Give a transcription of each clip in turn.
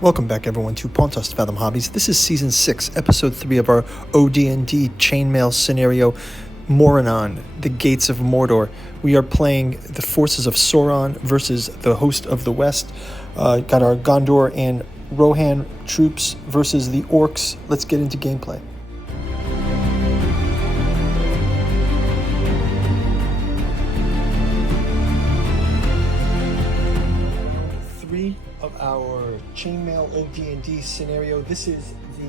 Welcome back, everyone, to Pontos Fathom Hobbies. This is Season 6, Episode 3 of our OD&D Chainmail scenario, Morannon, the Gates of Mordor. We are playing the forces of Sauron versus the host of the West. Got our Gondor and Rohan troops versus the orcs. Let's get into gameplay. Of our Chainmail OD&D scenario. This is the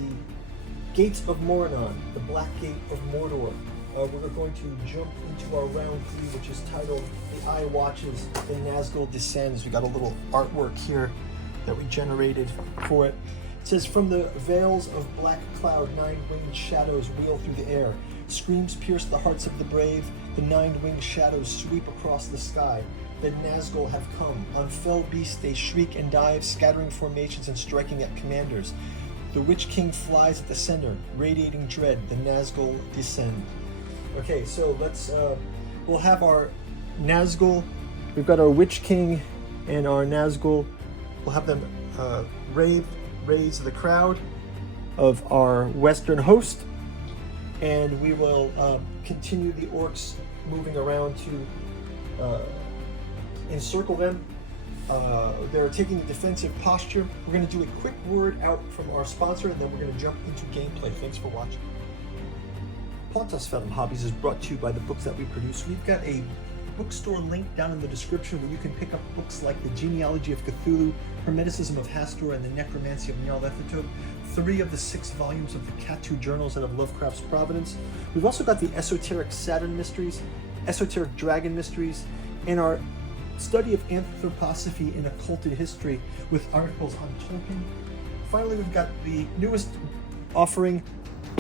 Gates of Morannon, the Black Gate of Mordor. We're going to jump into our round 3, which is titled The Eye Watches, the Nazgul Descends. We got a little artwork here that we generated for it. It says, from the veils of black cloud, 9 winged shadows wheel through the air. Screams pierce the hearts of the brave. The 9 winged shadows sweep across the sky. The Nazgul have come. On fell beasts they shriek and dive, scattering formations and striking at commanders. The Witch King flies at the center, radiating dread. The Nazgul descend. Okay, so let's, we'll have our Nazgul. We've got our Witch King and our Nazgul. We'll have them raise the crowd of our Western host. And we will continue the orcs moving around to encircle them. They're taking a defensive posture. We're going to do a quick word out from our sponsor, and then we're going to jump into gameplay. Thanks for watching. Pontos Fathom Hobbies is brought to you by the books that we produce. We've got a bookstore link down in the description where you can pick up books like The Genealogy of Cthulhu, Hermeticism of Hastur, and The Necromancy of Nyarlathotep, 3 of the 6 volumes of the Catu Journals out of Lovecraft's Providence. We've also got the Esoteric Saturn Mysteries, Esoteric Dragon Mysteries, and our study of anthroposophy in occulted history with articles on Tolkien. Finally, we've got the newest offering,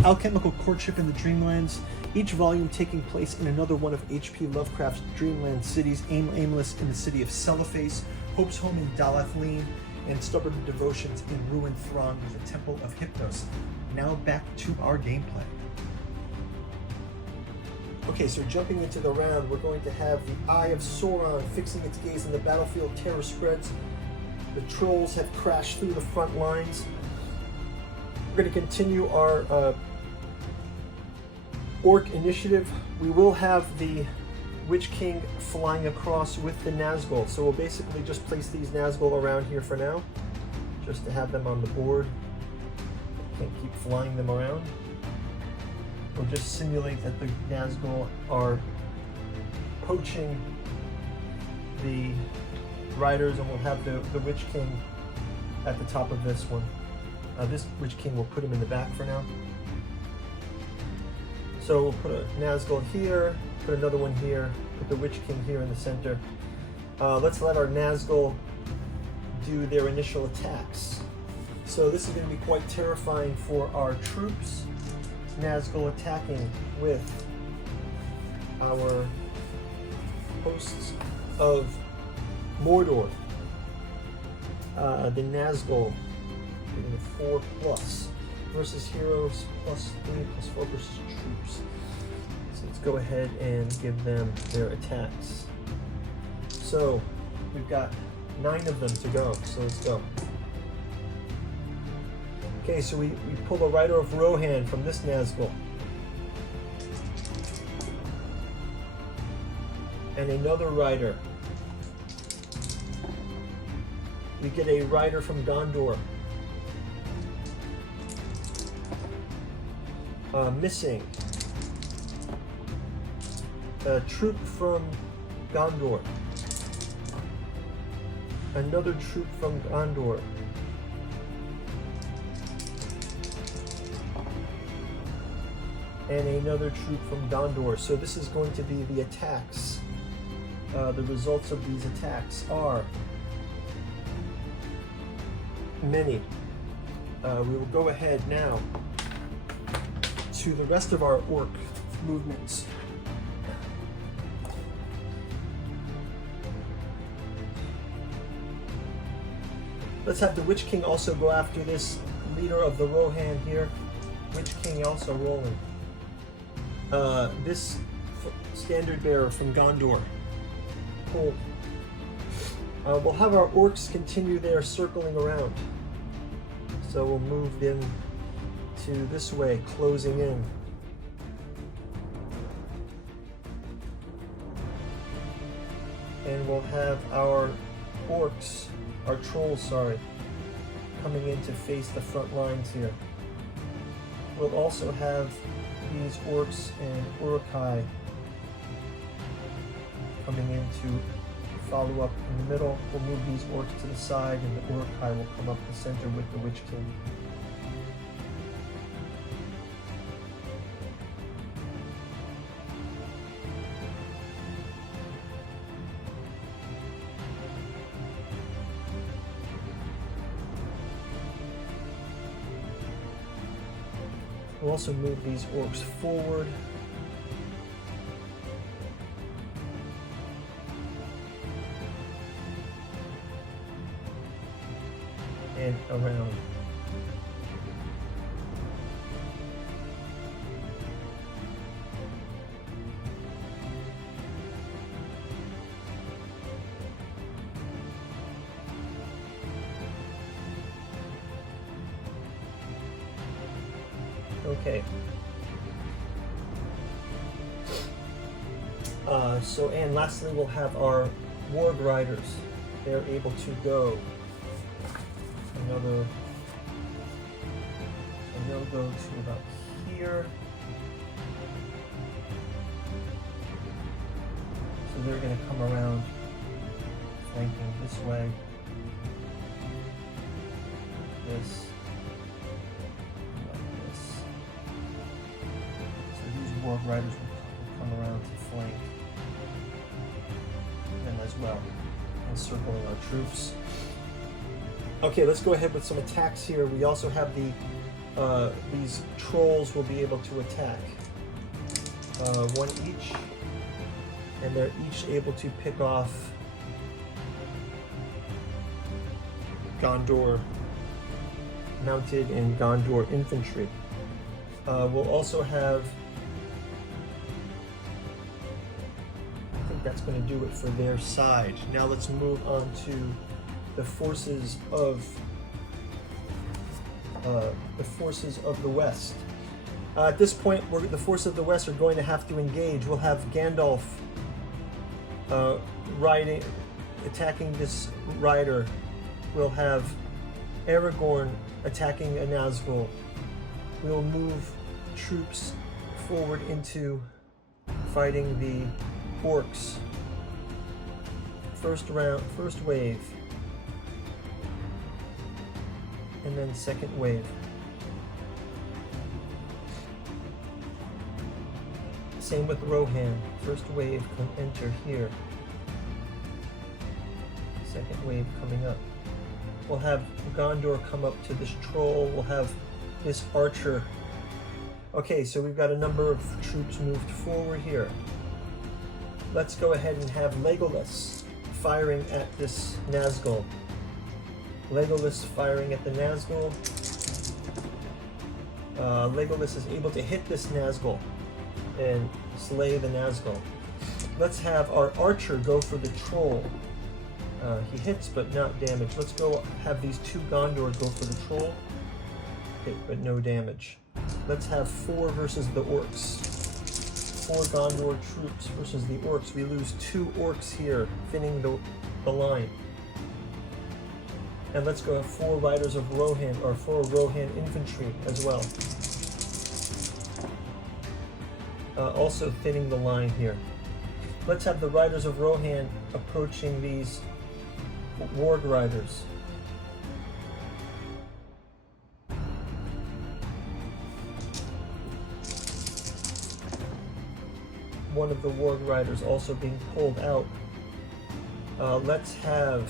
Alchemical Courtship in the Dreamlands, each volume taking place in another one of H.P. Lovecraft's dreamland cities, Aimless in the city of Cellophase, Hope's Home in Dalathlene, and Stubborn Devotions in Ruined Thron with the Temple of Hypnos. Now back to our gameplay. Okay, so jumping into the round, we're going to have the Eye of Sauron fixing its gaze on the battlefield. Terror spreads. The trolls have crashed through the front lines. We're going to continue our orc initiative. We will have the Witch King flying across with the Nazgul. So we'll basically just place these Nazgul around here for now, just to have them on the board. Can't keep flying them around. We'll just simulate that the Nazgul are poaching the riders, and we'll have the Witch King at the top of this one. This Witch King, will put him in the back for now. So we'll put a Nazgul here, put another one here, put the Witch King here in the center. Let's let our Nazgul do their initial attacks. So this is going to be quite terrifying for our troops. Nazgul attacking with our hosts of Mordor. The Nazgul getting a 4+ versus heroes +3 +4 versus troops. So let's go ahead and give them their attacks. So we've got 9 of them to go, so let's go. Okay, so we pull a Rider of Rohan from this Nazgul. And another Rider. We get a Rider from Gondor. Missing. A troop from Gondor. Another troop from Gondor. And another troop from Gondor. So this is going to be the attacks. The results of these attacks are many. We will go ahead now to the rest of our orc movements. Let's have the Witch King also go after this leader of the Rohan here. Witch King also rolling. This standard bearer from Gondor. Cool. We'll have our orcs continue their circling around. So we'll move them to this way, closing in. And we'll have our orcs, our trolls, sorry, coming in to face the front lines here. We'll also have these orcs and urukai coming in to follow up in the middle. We'll move these orcs to the side, and the urukai will come up the center with the Witch King. We'll also move these orcs forward. And around. Okay. And lastly, we'll have our Warg Riders. They're able to go. And they'll go to about here. So they're going to come around, flanking this way. This. Warg Riders will come around to flank them as well, encircling our troops. Okay, let's go ahead with some attacks here. We also have these trolls will be able to attack. One each, and they're each able to pick off Gondor mounted and Gondor infantry. We'll also have, that's going to do it for their side. Now let's move on to the forces of the West. At this point, the forces of the West are going to have to engage. We'll have Gandalf attacking this rider. We'll have Aragorn attacking a Nazgul. We'll move troops forward into fighting the orcs. First wave, and then second wave. Same with Rohan. First wave can enter here. Second wave coming up. We'll have Gondor come up to this troll. We'll have this archer. Okay, so we've got a number of troops moved forward here. Let's go ahead and have Legolas firing at this Nazgul. Legolas firing at the Nazgul. Legolas is able to hit this Nazgul and slay the Nazgul. Let's have our archer go for the troll. He hits but not damage. Let's go have these two Gondor go for the troll. Hit but no damage. Let's have 4 versus the orcs. 4 Gondor troops versus the orcs. We lose 2 orcs here, thinning the line. And let's go have 4 riders of Rohan, or 4 Rohan infantry as well. Also thinning the line here. Let's have the riders of Rohan approaching these Warg Riders. One of the Warg Riders also being pulled out. Let's have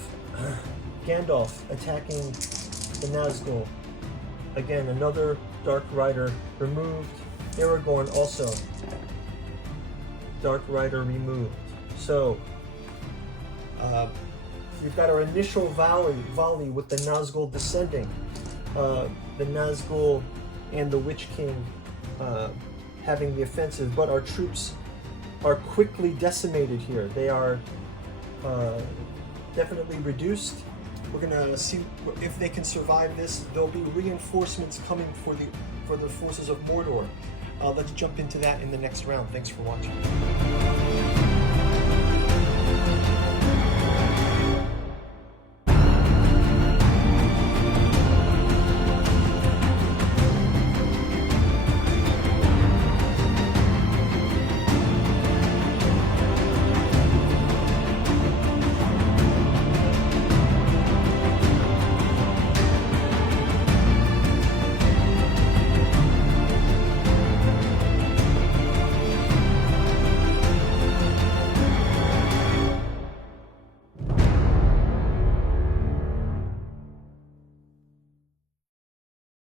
Gandalf attacking the Nazgul. Again, another Dark Rider removed. Aragorn also. Dark Rider removed. So, we've got our initial volley with the Nazgul descending. The Nazgul and the Witch King having the offensive, but our troops are quickly decimated here. They are definitely reduced, We're gonna see if they can survive this. There'll be reinforcements coming for the forces of Mordor. Let's jump into that in the next round. Thanks for watching.